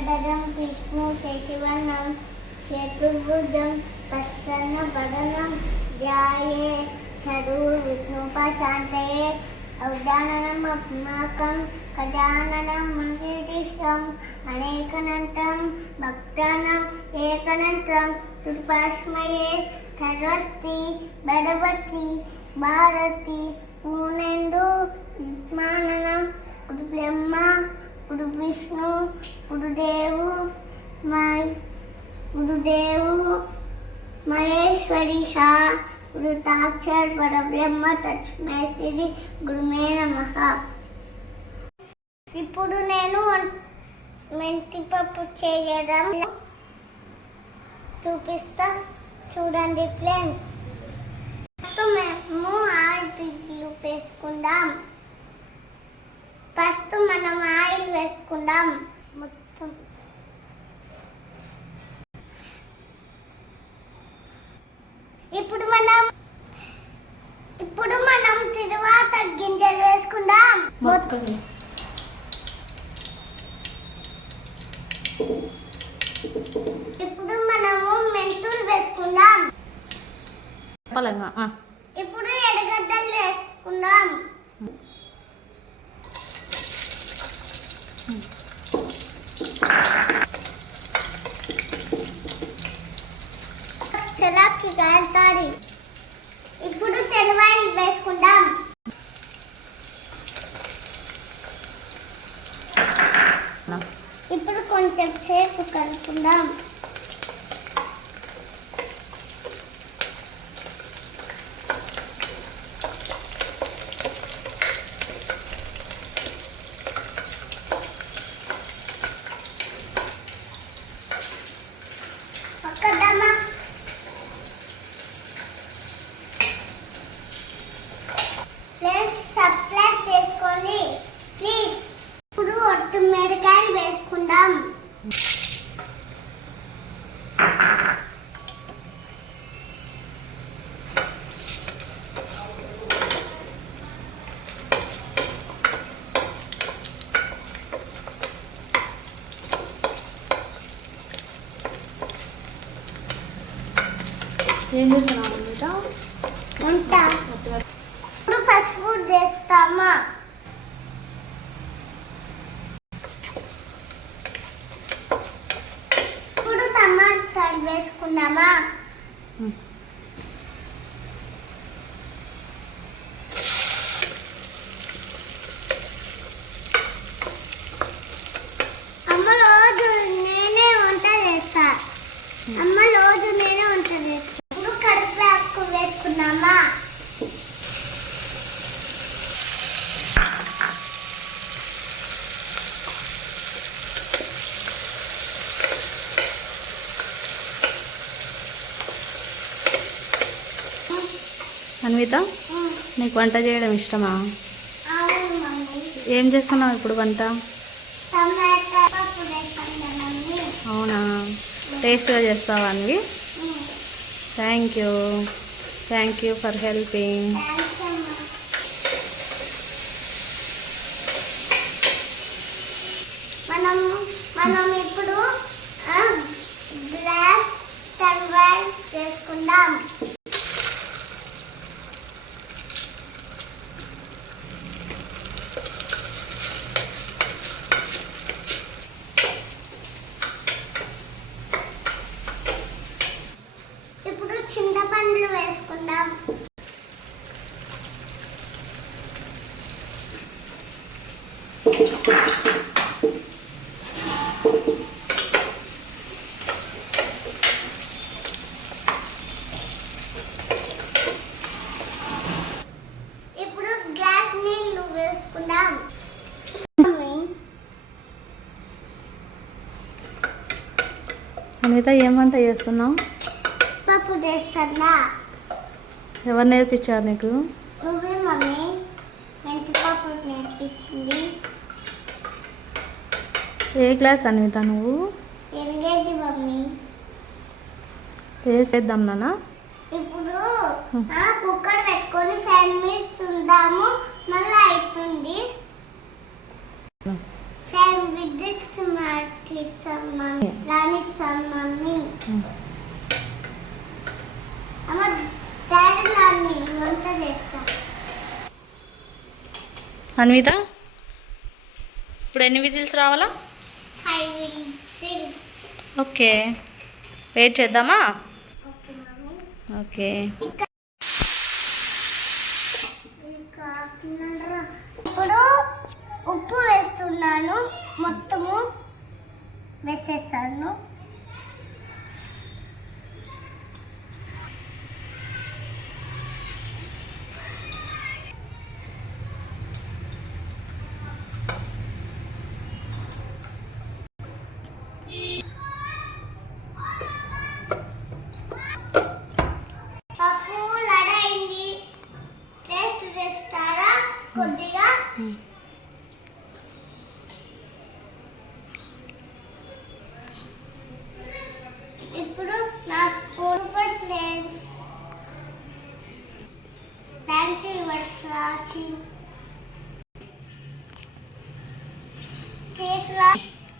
शुक्लाम्बरधरं विष्णु शशिवर्णं चतुर्भुजं प्रसन्नवदनं ध्याये सर्वविघ्नोपशान्तये अवदाननम् अस्माकं गजाननं महेदिष्टम् अनेकनन्तं भक्तानाम् एकनन्तं तुर्पास्मये सर्वस्ति भगवती भारती पूर्णेन्दु विद्माननं गुरुब्रह्मा गुरु विष्णु गुरुदेव महेश्वरी सा गुरु साक्षात परब्रह्म तस्मै श्री गुरुवे नमः। ఇప్పుడు నేను మెంతి పప్పు చేయడం చూపిస్తా చూడండి ఫ్రెండ్స్। ఫస్ట్ మేము ఆయిల్ వేసుకుందాం। ఫస్ట్ మనం ఆయిల్ వేసుకుందాం మొత్తం। ఇప్పుడు మనం తరువాత గింజలు వేసుకుందాం మొత్తం। ఇప్పుడు మనము మెంతులు వేసుకుందాం। ఇప్పుడు ఎర్రగడ్డలు వేసుకుందాం। చలాకి కాల్తాది। ఇప్పుడు తెల్లవాయిలు వేసుకుందాం। ఇప్పుడు కొంచెం సేపు కలుపుకుందాం। సబ్స్క్రైబ్ చేసుకోండి ప్లీజ్। ఇప్పుడు మిరపకాయలు వేసుకుందాం। ఏం చేస్తున్నావు బేటా? ఇప్పుడు పసుపు చేస్తామా। ఇప్పుడు టమాటాలు వేసుకుందామా। అమ్మ రోజు నేనే వంట చేస్తా। ఇప్పుడు కరివేపాకు వేసుకుందామా। అన్విత, నీకు వంట చేయడం ఇష్టమా? అవును మమ్మీ। ఏం చేస్తున్నావు ఇప్పుడు వంట? టమాటా పప్పు వేసుకుందాం మమ్మీ। అవునా, టేస్ట్గా చేస్తావా Anvi? Thank you for helping. మనం ఇప్పుడు గ్లాస్ టవల్ వేసుకుందాం। ఇప్పుడు చింతపండు వేసుకుందాం। ఇప్పుడు గ్లాస్ నీళ్లు వేసుకుందాం। అన్విత, ఏం వంట చేస్తున్నావు? పప్పు చేస్తున్నా। ఎవరు నేర్పించారు నీకు? నువ్వే మమ్మీ, మెంతి పప్పు నేర్పించింది। ఏ క్లాస్ అన్విత నువ్వు? LKG mummy. చేద్దాం నాన్న। ఇప్పుడు కుక్కర్ పెట్టుకొని 5 మినిట్స్ ఉందాము, మళ్ళీ అవుతుంది 5 విజిల్స్ మార్చి ఇచ్చాను మమ్మీ. రానిచ్చాను మమ్మీ. అమ్మ డాడీ లాన్ని వంట చేస్తా. అన్విత ఇప్పుడు ఎన్ని విజిల్స్ రావాలా? 5 whistles. ఓకే, వెయిట్ చేద్దామా? Okay mummy. ఓకే. ఇప్పుడు ఉప్పు వేస్తున్నాను, మొత్తము వేసేస్తాను. పప్పు లడైంది, టేస్ట్ చేస్తారా కొద్దిగా? ఇప్పుడు నాకు super friends. Thank you for watching.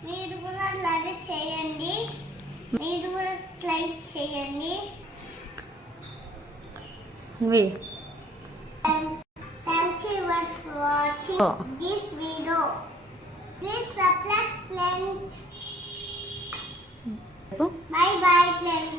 మీరు కూడా లైక్ చేయండి, మీరు కూడా లైక్ చేయండి. Thank you for watching this video. Please subscribe friends. Bye bye friends.